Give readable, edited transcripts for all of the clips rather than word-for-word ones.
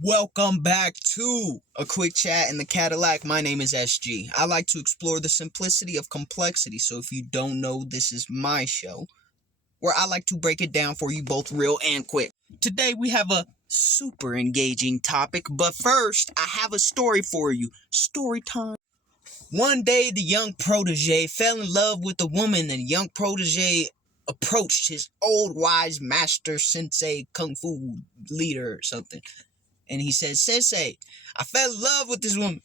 Welcome back to a quick chat in the Cadillac. My name is SG. I like to explore the simplicity of complexity. So if you don't know, this is my show where I like to break it down for you both real and quick. Today we have a super engaging topic, but first I have a story for you. Story time. One day the young protege fell in love with a woman, and the young protege approached his old wise master, sensei, kung fu leader or something. And he said, Sensei, I fell in love with this woman,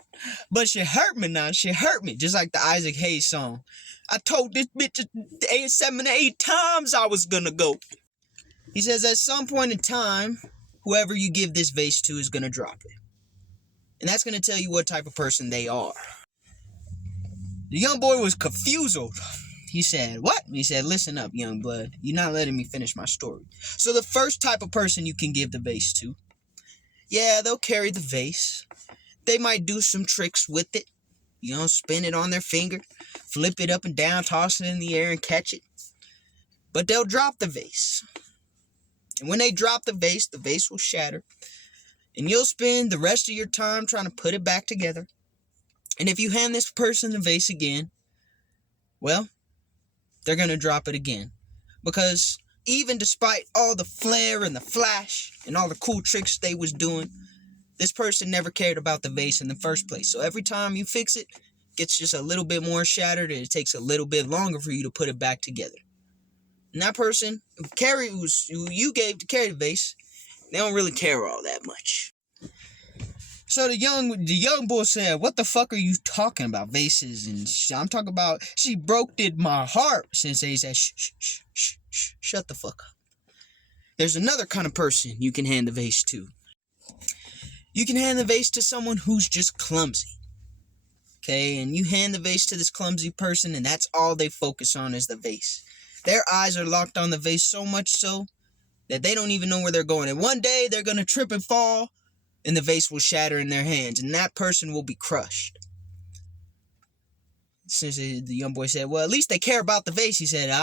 but she hurt me now. She hurt me, just like the Isaac Hayes song. I told this bitch 7 to 8 times I was gonna go. He says, at some point in time, whoever you give this vase to is gonna drop it. And that's gonna tell you what type of person they are. The young boy was confused. He said, what? He said, listen up, young blood. You're not letting me finish my story. So the first type of person you can give the vase to, yeah, they'll carry the vase. They might do some tricks with it. Spin it on their finger, flip it up and down, toss it in the air and catch it. But they'll drop the vase. And when they drop the vase will shatter. And you'll spend the rest of your time trying to put it back together. And if you hand this person the vase again, well, they're going to drop it again. Because even despite all the flair and the flash and all the cool tricks they was doing, this person never cared about the vase in the first place. So every time you fix it, it gets just a little bit more shattered, and it takes a little bit longer for you to put it back together. And that person who you gave to carry the vase, they don't really care all that much. So the young boy said, what the fuck are you talking about? Vases and I'm talking about, she broke my heart. Sensei said, shut the fuck up. There's another kind of person you can hand the vase to. You can hand the vase to someone who's just clumsy. Okay, and you hand the vase to this clumsy person, and that's all they focus on is the vase. Their eyes are locked on the vase so much so that they don't even know where they're going. And one day they're going to trip and fall, and the vase will shatter in their hands, and that person will be crushed. Since the young boy said, well, at least they care about the vase, he said,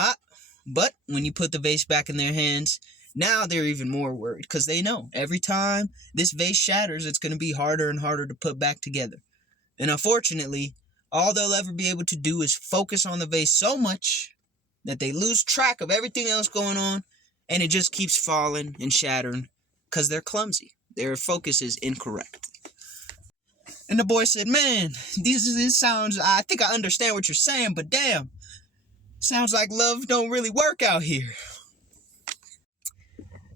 but when you put the vase back in their hands, now they're even more worried, because they know every time this vase shatters, it's going to be harder and harder to put back together. And unfortunately, all they'll ever be able to do is focus on the vase so much that they lose track of everything else going on, and it just keeps falling and shattering because they're clumsy. Their focus is incorrect. And the boy said, man, this sounds, I think I understand what you're saying, but damn, sounds like love don't really work out here.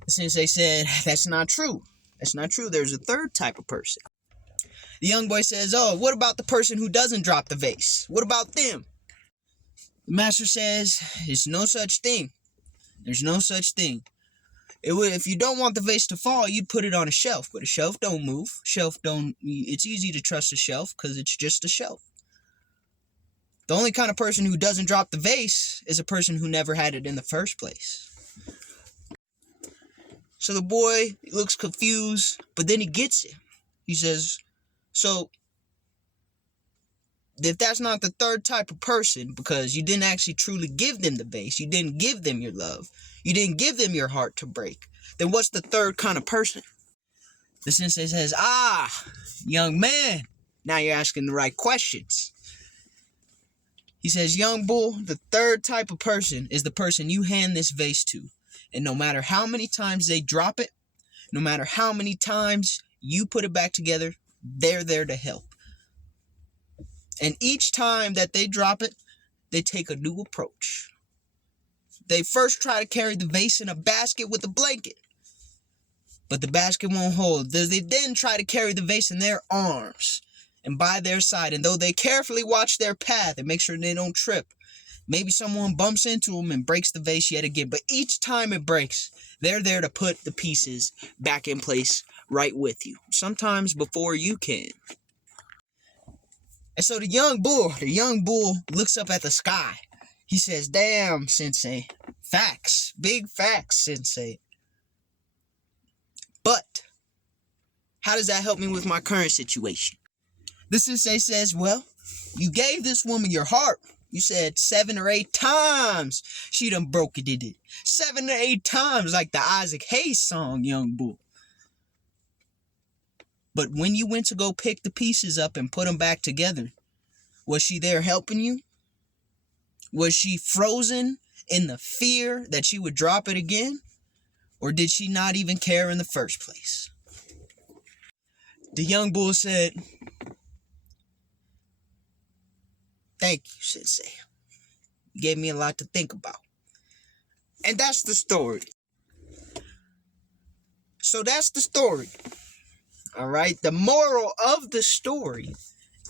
The sensei said, that's not true. That's not true. There's a third type of person. The young boy says, oh, what about the person who doesn't drop the vase? What about them? The master says, there's no such thing. There's no such thing. If you don't want the vase to fall, you'd put it on a shelf, but a shelf don't move. It's easy to trust a shelf because it's just a shelf. The only kind of person who doesn't drop the vase is a person who never had it in the first place. So the boy looks confused, but then he gets it. He says, so if that's not the third type of person, because you didn't actually truly give them the vase, you didn't give them your love, you didn't give them your heart to break, then what's the third kind of person? The sensei says, young man, now you're asking the right questions. He says, young bull, the third type of person is the person you hand this vase to. And no matter how many times they drop it, no matter how many times you put it back together, they're there to help. And each time that they drop it, they take a new approach. They first try to carry the vase in a basket with a blanket, but the basket won't hold. They then try to carry the vase in their arms and by their side. And though they carefully watch their path and make sure they don't trip, maybe someone bumps into them and breaks the vase yet again. But each time it breaks, they're there to put the pieces back in place right with you, sometimes before you can. And so the young bull looks up at the sky. He says, damn, sensei. Facts. Big facts, sensei. But how does that help me with my current situation? The sensei says, well, you gave this woman your heart. You said 7 or 8 times she done broke it, did it? 7 or 8 times, like the Isaac Hayes song, young bull. But when you went to go pick the pieces up and put them back together, was she there helping you? Was she frozen in the fear that she would drop it again? Or did she not even care in the first place? The young bull said, "Thank you, Sensei. You gave me a lot to think about." And that's the story. So that's the story. All right. The moral of the story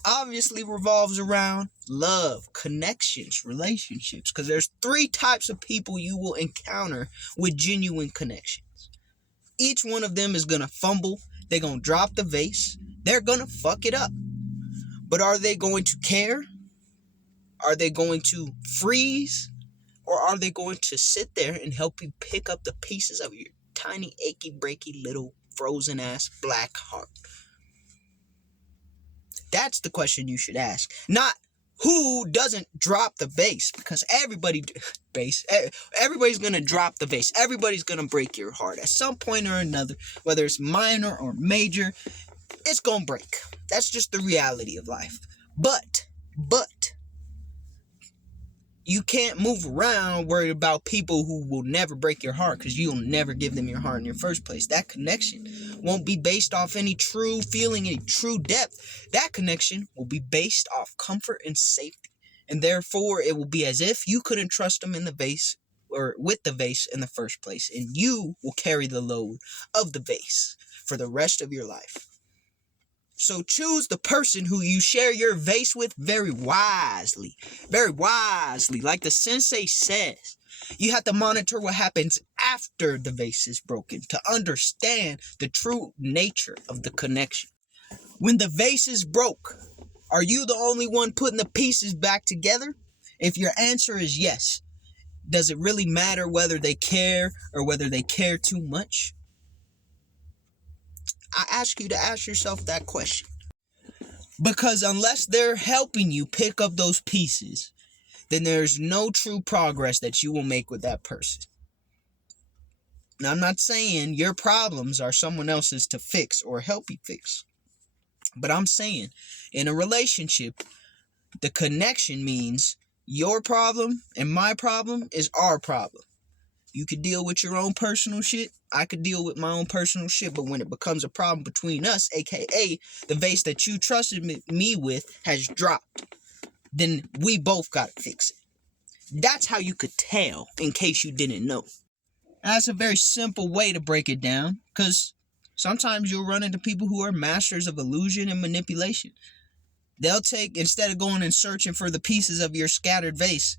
obviously revolves around love, connections, relationships. Because there's 3 types of people you will encounter with genuine connections. Each one of them is going to fumble. They're going to drop the vase. They're going to fuck it up. But are they going to care? Are they going to freeze? Or are they going to sit there and help you pick up the pieces of your tiny, achy, breaky, little, frozen-ass black heart? That's the question you should ask. Not who doesn't drop the vase. Because everybody's going to drop the vase. Everybody's going to break your heart at some point or another. Whether it's minor or major, it's going to break. That's just the reality of life. But you can't move around worried about people who will never break your heart, because you'll never give them your heart in your first place. That connection won't be based off any true feeling, any true depth. That connection will be based off comfort and safety. And therefore, it will be as if you couldn't trust them in the vase or with the vase in the first place. And you will carry the load of the vase for the rest of your life. So choose the person who you share your vase with very wisely. Very wisely. Like the sensei says, you have to monitor what happens after the vase is broken to understand the true nature of the connection. When the vase is broke, are you the only one putting the pieces back together? If your answer is yes, does it really matter whether they care or whether they care too much? I ask you to ask yourself that question. Because unless they're helping you pick up those pieces, then there's no true progress that you will make with that person. Now, I'm not saying your problems are someone else's to fix or help you fix. But I'm saying in a relationship, the connection means your problem and my problem is our problem. You could deal with your own personal shit. I could deal with my own personal shit. But when it becomes a problem between us, aka the vase that you trusted me with has dropped, then we both got to fix it. That's how you could tell, in case you didn't know. That's a very simple way to break it down, because sometimes you'll run into people who are masters of illusion and manipulation. They'll take, instead of going and searching for the pieces of your scattered vase,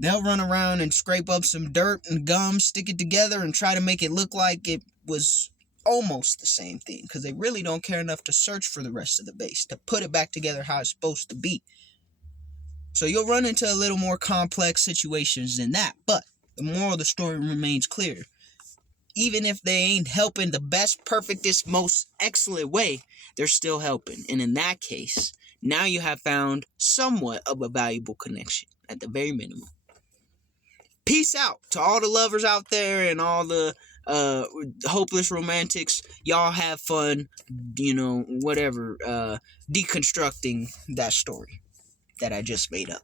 they'll run around and scrape up some dirt and gum, stick it together, and try to make it look like it was almost the same thing, because they really don't care enough to search for the rest of the vase, to put it back together how it's supposed to be. So you'll run into a little more complex situations than that, but the moral of the story remains clear. Even if they ain't helping the best, perfectest, most excellent way, they're still helping. And in that case, now you have found somewhat of a valuable connection, at the very minimum. Peace out to all the lovers out there and all the hopeless romantics. Y'all have fun, deconstructing that story that I just made up.